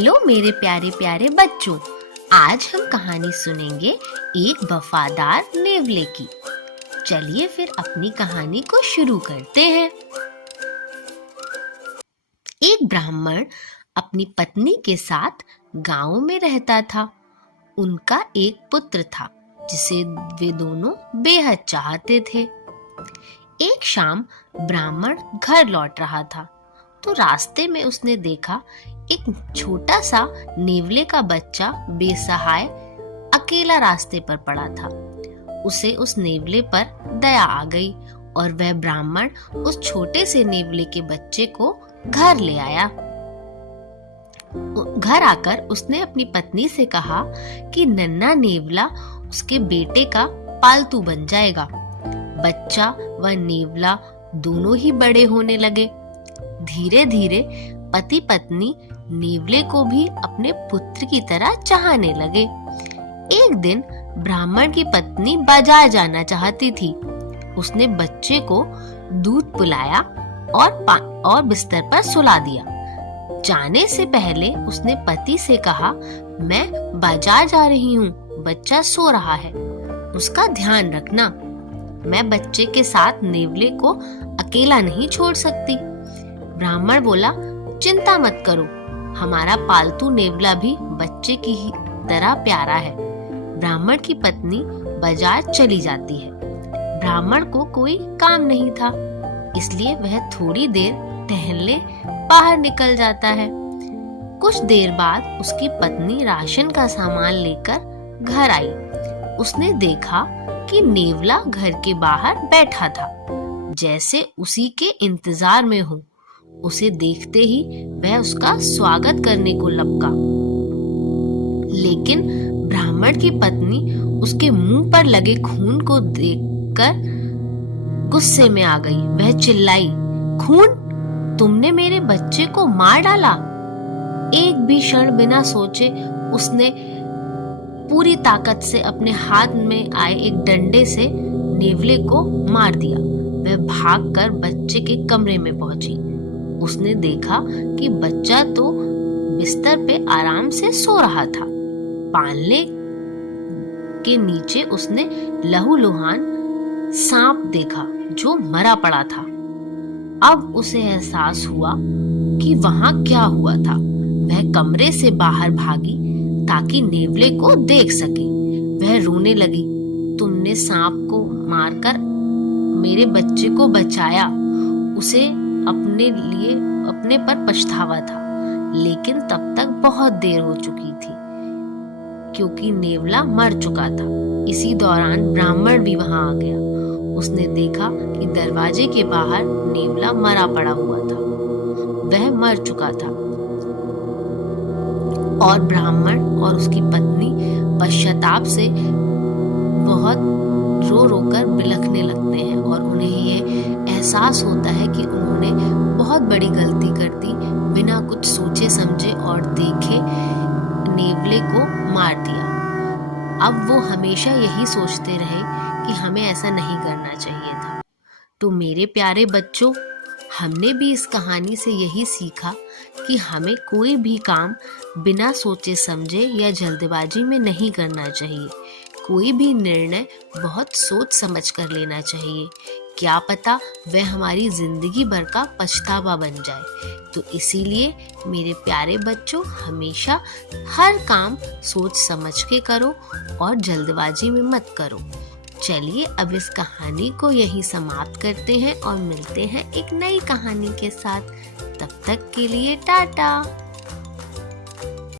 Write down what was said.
Hello मेरे प्यारे प्यारे बच्चों, आज हम कहानी सुनेंगे एक वफादार नेवले की। चलिए फिर अपनी कहानी को शुरू करते हैं। एक ब्राह्मण अपनी पत्नी के साथ गांव में रहता था। उनका एक पुत्र था जिसे वे दोनों बेहद चाहते थे। एक शाम ब्राह्मण घर लौट रहा था तो रास्ते में उसने देखा एक छोटा सा नेवले का बच्चा बेसहाय अकेला रास्ते पर पड़ा था। उसे उस नेवले पर दया आ गई और वह ब्राह्मण उस छोटे से नेवले के बच्चे को घर ले आया। घर आकर उसने अपनी पत्नी से कहा कि नन्हा नेवला उसके बेटे का पालतू बन जाएगा। बच्चा व नेवला दोनों ही बड़े होने लगे। धीरे धीरे पति पत्नी नेवले को भी अपने पुत्र की तरह चाहने लगे। एक दिन ब्राह्मण की पत्नी बाजार जाना चाहती थी। उसने बच्चे को दूध पिलाया और बिस्तर पर सुला दिया। जाने से पहले उसने पति से कहा, मैं बाजार जा रही हूँ, बच्चा सो रहा है, उसका ध्यान रखना। मैं बच्चे के साथ नेवले को अकेला नहीं छोड़ सकती। ब्राह्मण बोला, चिंता मत करो, हमारा पालतू नेवला भी बच्चे की ही तरह प्यारा है। ब्राह्मण की पत्नी बाजार चली जाती है। ब्राह्मण को कोई काम नहीं था, इसलिए वह थोड़ी देर टहलने बाहर निकल जाता है। कुछ देर बाद उसकी पत्नी राशन का सामान लेकर घर आई। उसने देखा कि नेवला घर के बाहर बैठा था, जैसे उसी के इंतजार में हो। उसे देखते ही वह उसका स्वागत करने को लपका, लेकिन ब्राह्मण की पत्नी उसके मुंह पर लगे खून को देखकर गुस्से में आ गई। वह चिल्लाई, खून? तुमने मेरे बच्चे को मार डाला। एक भी क्षण बिना सोचे उसने पूरी ताकत से अपने हाथ में आए एक डंडे से नेवले को मार दिया। वह भागकर बच्चे के कमरे में पहुंची। उसने देखा कि बच्चा तो बिस्तर पे आराम से सो रहा था। पालने के नीचे उसने लहूलुहान सांप देखा जो मरा पड़ा था। अब उसे एहसास हुआ कि वहां क्या हुआ था। वह कमरे से बाहर भागी ताकि नेवले को देख सके। वह रोने लगी, तुमने सांप को मारकर मेरे बच्चे को बचाया। उसे अपने पर पछतावा था, लेकिन तब तक बहुत देर हो चुकी थी क्योंकि नेवला मर चुका था। इसी दौरान ब्राह्मण भी वहां आ गया। उसने देखा कि दरवाजे के बाहर नेवला मरा पड़ा हुआ था। वह मर चुका था और ब्राह्मण और उसकी पत्नी पश्चाताप से बहुत रो रो कर बिलखने लगते हैं और उन्हें ये एहसास होता है कि उन्होंने बहुत बड़ी गलती कर दी। बिना कुछ सोचे समझे और देखे नेवले को मार दिया। अब वो हमेशा यही सोचते रहे कि हमें ऐसा नहीं करना चाहिए था। तो मेरे प्यारे बच्चों, हमने भी इस कहानी से यही सीखा कि हमें कोई भी काम बिना सोचे समझे या जल्दबाजी में नहीं करना चाहिए। कोई भी निर्णय बहुत सोच समझ कर लेना चाहिए। क्या पता वह हमारी जिंदगी भर का पछतावा बन जाए। तो इसीलिए मेरे प्यारे बच्चों, हमेशा हर काम सोच समझ के करो और जल्दबाजी में मत करो। चलिए अब इस कहानी को यहीं समाप्त करते हैं और मिलते हैं एक नई कहानी के साथ। तब तक के लिए टाटा।